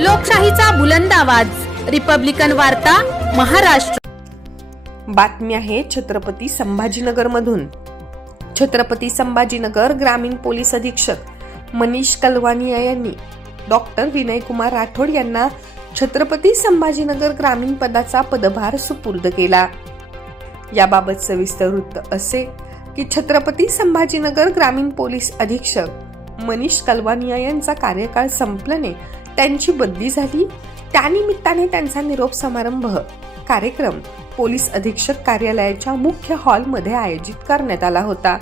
लोकशाहीचा बुलंद आवाज. रिपब्लिकन वार्ता महाराष्ट्र. बातमी आहे छत्रपती संभाजीनगर मधून छत्रपती संभाजीनगर ग्रामीण पोलीस अधीक्षक मनीष कलवानिया यांनी डॉक्टर विनयकुमार राठोड यांना छत्रपती संभाजीनगर ग्रामीण पदाचा पदभार सुपूर्द केला. याबाबत सविस्तर वृत्त असे की छत्रपती संभाजीनगर ग्रामीण पोलीस अधीक्षक मनीष कलवानिया यांचा कार्यकाळ संपल्याने त्यांची बदली झाली. त्यानिमित्ताने त्यांचा निरोप समारंभ कार्यक्रम पोलीस अधीक्षक कार्यालयाच्या मुख्य हॉलमध्ये आयोजित करण्यात आला होता.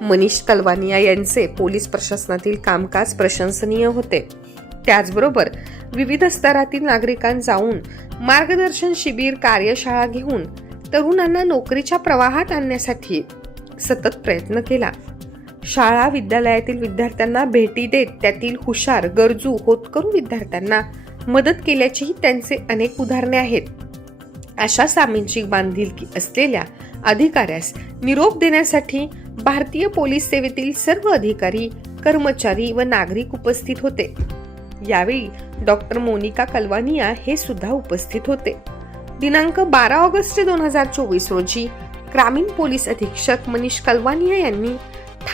मनीष कलवानिया यांचे पोलीस प्रशासनातील कामकाज प्रशंसनीय होते. त्याचबरोबर विविध स्तरातील नागरिकां जाऊन मार्गदर्शन शिबिर कार्यशाळा घेऊन तरुणांना नोकरीच्या प्रवाहात आणण्यासाठी सतत प्रयत्न केला. शाळा विद्यालयातील विद्यार्थ्यांना भेटी देत त्यातील हुशार गरजू होतकरू विद्यार्थ्यांना मदत केल्याचीही त्यांचे अनेक उदाहरणे आहेत. अशा सामींची बांधिलकी असलेल्या अधिकाऱ्यास निरोप देण्यासाठी भारतीय पोलीस सेवेतील सर्व अधिकारी कर्मचारी व नागरिक उपस्थित होते. यावेळी डॉक्टर मोनिका कलवानिया हे सुद्धा उपस्थित होते. दिनांक बारा ऑगस्ट दोन हजार चोवीस रोजी ग्रामीण पोलीस अधीक्षक मनीष कलवानिया यांनी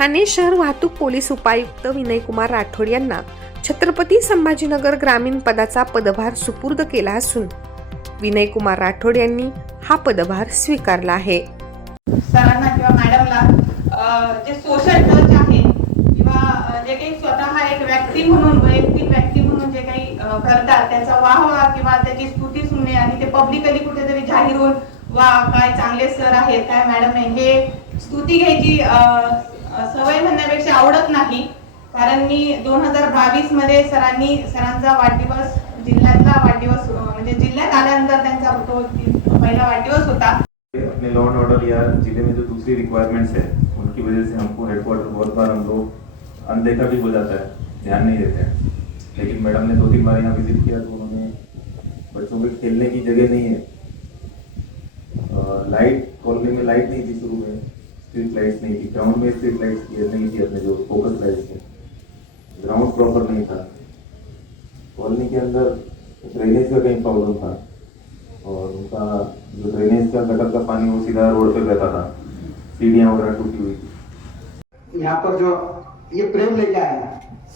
ठाणे शहर वाहतूक पोलीस उपायुक्त विनयकुमार राठोड यांना छत्रपती संभाजीनगर ग्रामीण पदाचा पदभार सुपूर्द केला असून विनयकुमार राठोड यांनी हा पदभार स्वीकारला आहे. सरांना किंवा मॅडमला जे सोशल टच आहे किंवा जे काही स्वतः एक व्यक्ती म्हणून वैयक्तिक व्यक्ती म्हणून जे काही करतात त्याचा वाहवा किंवा त्याची स्तुती सुनणे आणि ते पब्लिकली कुठेतरी जाहीर होऊन वा काय चांगले सर आहेत काय मॅडम आहे हे स्तुती घ्यायची सवय म्हणण्यापेक्षा आवडत नाही. कारण मी दोन हजार बावीसमध्ये सरांनी सरांचा वाढदिवस जिल्ह्यातला वाढदिवस म्हणजे जिल्ह्यात आल्यानंतर त्यांचा तो पहिला वाढदिवस होता. अपने लॉ एंड ऑर्डर या जिले में जो दूसरी रिक्वायरमेंट्स है उनकी वजह से हमको हेडक्वार्टर बहुत बार हम लोग अनदेखा भी हो जाता है ध्यान नहीं देते हैं। लेकिन मैडम ने दो तीन बार यहाँ विजिट किया तो उन्होंने बच्चों के खेलने की जगह नहीं है। लाइट कॉलोनी में लाइट नहीं थी शुरू में। स्ट्रीट लाइट्स नहीं थी ग्राउंड में स्ट्रीट लाइट्स नहीं थी अपने जो फोकस लाइट्स थे। ग्राउंड प्रॉपर नहीं था। कॉलोनी के अंदर ड्रेनेज का कहीं प्रॉब्लम था और उनका जो ड्रेनेज का गटर का पानी वो सीधा रोड पे बहता था। सीढ़ियाँ वगैरह टूटी हुई थी। यहाँ पर जो ये प्रेम लेके आए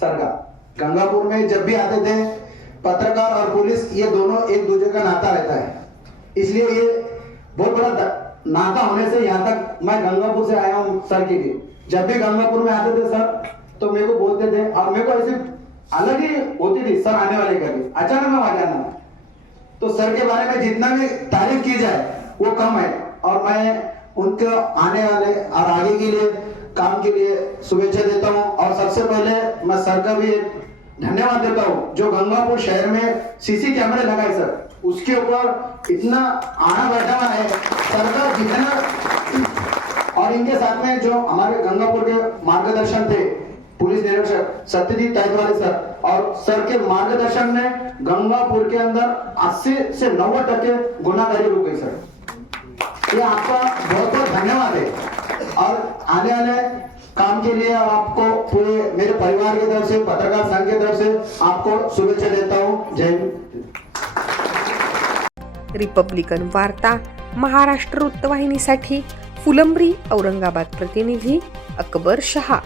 सर का गंगापुर में जब भी आते थे, पत्रकार और पुलिस ये दोनों एक दूसरे का नाता रहता है। इसलिए ये बहुत बड़ा नाता होने से यहाँ तक मैं गंगापुर से आया हूँ सर के लिए। जब भी गंगापुर में आते थे सर तो मेरे को बोलते थे और मेरे को ऐसी अलग ही होती थी सर आने वाले करके अचानक मैं आ जाना। तो सर के बारे में जितना भी तारीफ की जाए वो कम है। और मैं उनके आने वाले और आगे के लिए काम के लिए शुभेच्छा देता हूँ। और सबसे पहले मैं सर का भी धन्यवाद देता हूँ। जो गंगापुर शहर में सीसी कैमरे लगाए, सर, उसके ऊपर इतना आना बैठा हुआ है। सर का जितना और इनके साथ में जो हमारे गंगापुर के मार्गदर्शन थे, पुलिस निरीक्षक सत्यजीत ताइवाले सर, और सर के मार्गदर्शन में गंगापुर के अंदर 80 से 90 टके गुनाकारी रुक गई, सर। ये आपका बहुत बहुत धन्यवाद है। और आने आने काम के लिए आपको मेरे परिवार की तरफ से पत्रकार संघ की तरफ से आपको शुभेच्छा देता हूँ। जय हिंद। रिपब्लिकन वार्ता महाराष्ट्र वृत्तवाहिनीसाठी फुलंब्री औरंगाबाद प्रतिनिधी अकबर शहा.